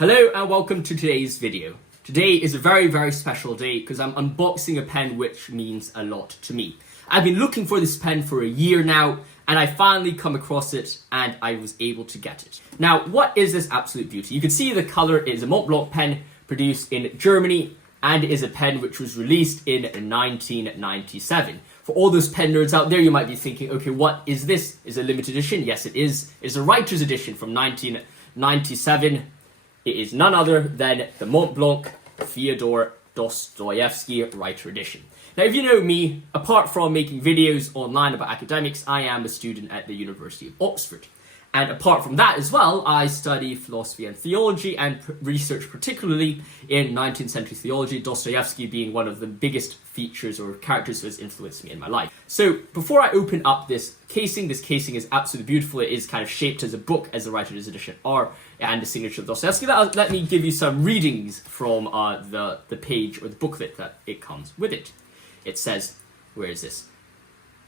Hello and welcome to today's video. Today is a very special day because I'm unboxing a pen which means a lot to me. I've been looking for this pen for a year now and I finally come across it and I was able to get it. Now, what is this absolute beauty? You can see the color is a Montblanc pen produced in Germany and is a pen which was released in 1997. For all those pen nerds out there, you might be thinking, okay, what is this? Is it a limited edition? Yes, it is. It's a writer's edition from 1997. It is none other than the Montblanc Fyodor Dostoevsky Writer Edition. Now, if you know me, apart from making videos online about academics, I am a student at the University of Oxford. And apart from that as well, I study philosophy and theology and research particularly in 19th century theology, Dostoevsky being one of the biggest features or characters who has influenced me in my life. So before I open up this casing is absolutely beautiful. It is kind of shaped as a book, as the writer's edition are, and the signature of Dostoevsky. Let me give you some readings from the page or the booklet that it comes with it. It says, where is this?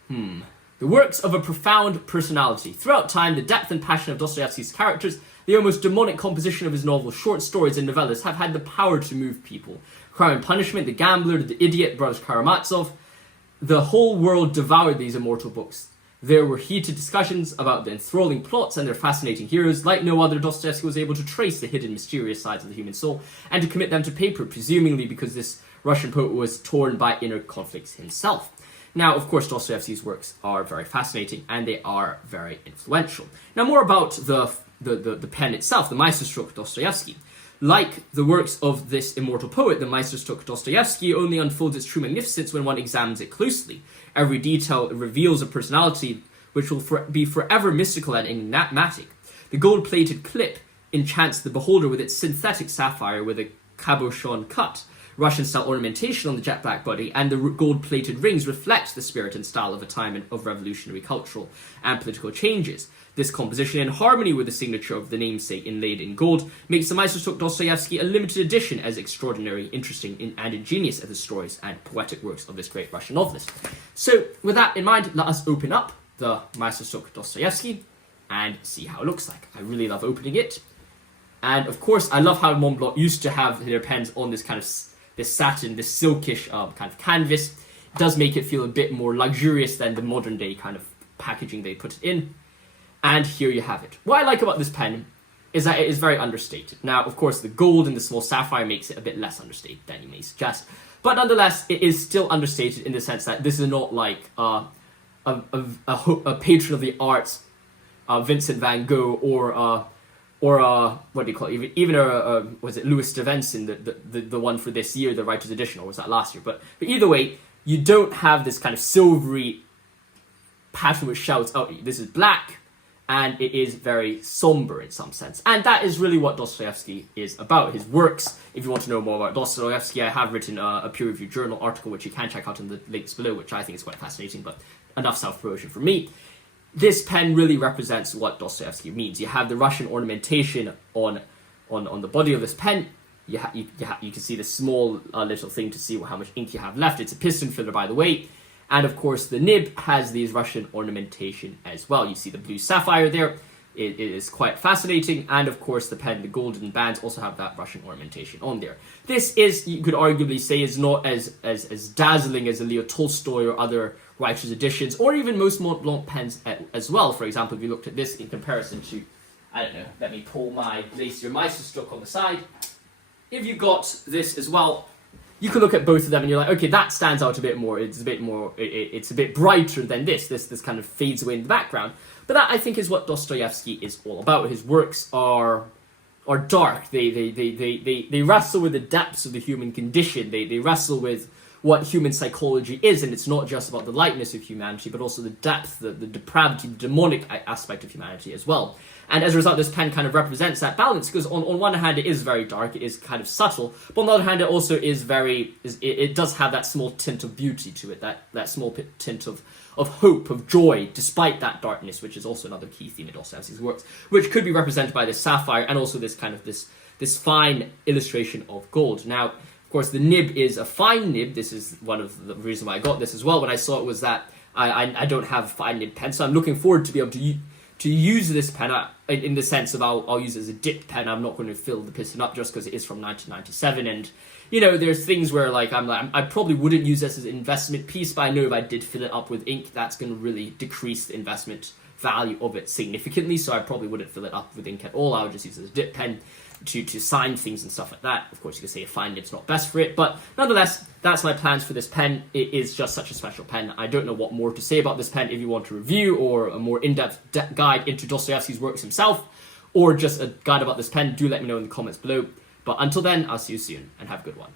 The works of a profound personality. Throughout time, the depth and passion of Dostoevsky's characters, the almost demonic composition of his novels, short stories, and novellas have had the power to move people. Crime and Punishment, The Gambler, The Idiot, Brothers Karamazov. The whole world devoured these immortal books. There were heated discussions about the enthralling plots and their fascinating heroes. Like no other, Dostoevsky was able to trace the hidden, mysterious sides of the human soul and to commit them to paper, presumably because this Russian poet was torn by inner conflicts himself. Now, of course, Dostoevsky's works are very fascinating and they are very influential. Now, more about the pen itself, the Meisterstroke Dostoevsky. Like the works of this immortal poet, the Meisterstroke Dostoevsky only unfolds its true magnificence when one examines it closely. Every detail reveals a personality which will be forever mystical and enigmatic. The gold-plated clip enchants the beholder with its synthetic sapphire with a cabochon cut. Russian-style ornamentation on the jet-black body, and the gold-plated rings reflect the spirit and style of a time of revolutionary cultural and political changes. This composition, in harmony with the signature of the namesake inlaid in gold, makes the Meisterstroke Dostoevsky a limited edition as extraordinary, interesting, and ingenious as the stories and poetic works of this great Russian novelist. So, with that in mind, let us open up the Meisterstroke Dostoevsky and see how it looks like. I really love opening it. And, of course, I love how Montblanc used to have their pens on this kind of this satin, this silkish kind of canvas. It does make it feel a bit more luxurious than the modern day kind of packaging they put it in. And here you have it. What I like about this pen is that it is very understated. Now, of course, the gold and the small sapphire makes it a bit less understated than you may suggest. But nonetheless, it is still understated in the sense that this is not like a patron of the arts, Vincent van Gogh, or what do you call it? Even was it Louis Stevenson, the one for this year, the writer's edition, or was that last year? But either way, you don't have this kind of silvery pattern which shouts out, this is black, and it is very somber in some sense. And that is really what Dostoevsky is about. His works, if you want to know more about Dostoevsky, I have written a peer-reviewed journal article which you can check out in the links below, which I think is quite fascinating, but enough self-promotion from me. This pen really represents what Dostoevsky means. You have the Russian ornamentation on the body of this pen. You can see the small little thing to see how much ink you have left. It's a piston filler, by the way. And of course, the nib has these Russian ornamentation as well. You see the blue sapphire there. It is quite fascinating. And of course, the pen, the golden bands also have that Russian ornamentation on there. This is, you could arguably say, is not as dazzling as a Leo Tolstoy or other writers' editions, or even most Montblanc pens as well. For example, if you looked at this in comparison to, I don't know, let me pull my Glacier Meisterstroke on the side. If you got this as well, you can look at both of them and you're like, okay, that stands out a bit more. It's a bit more, it's a bit brighter than this. This kind of fades away in the background. But that, I think, is what Dostoevsky is all about. His works are dark. They wrestle with the depths of the human condition. They wrestle with what human psychology is, and it's not just about the lightness of humanity, but also the depth, the depravity, the demonic aspect of humanity as well. And as a result, this pen kind of represents that balance, because on one hand, it is very dark, it is kind of subtle, but on the other hand, it also is it does have that small tint of beauty to it, that small tint of hope, of joy, despite that darkness, which is also another key theme of Dostoevsky's works, which could be represented by this sapphire, and also this kind of this fine illustration of gold. Now, of course, the nib is a fine nib. This is one of the reasons why I got this as well. When I saw it was that I don't have a fine nib pen, so I'm looking forward to be able to to use this pen in the sense of I'll use it as a dip pen. I'm not going to fill the piston up just because it is from 1997. And, you know, there's things where I probably wouldn't use this as an investment piece, but I know if I did fill it up with ink, that's going to really decrease the investment value of it significantly. So I probably wouldn't fill it up with ink at all. I would just use it as a dip pen to sign things and stuff like that. Of course, you can say a fine nib's not best for it, but nonetheless, that's my plans for this pen. It is just such a special pen. I don't know what more to say about this pen. If you want a review or a more in-depth guide into Dostoevsky's works himself, or just a guide about this pen, do let me know in the comments below. But until then, I'll see you soon, and have a good one.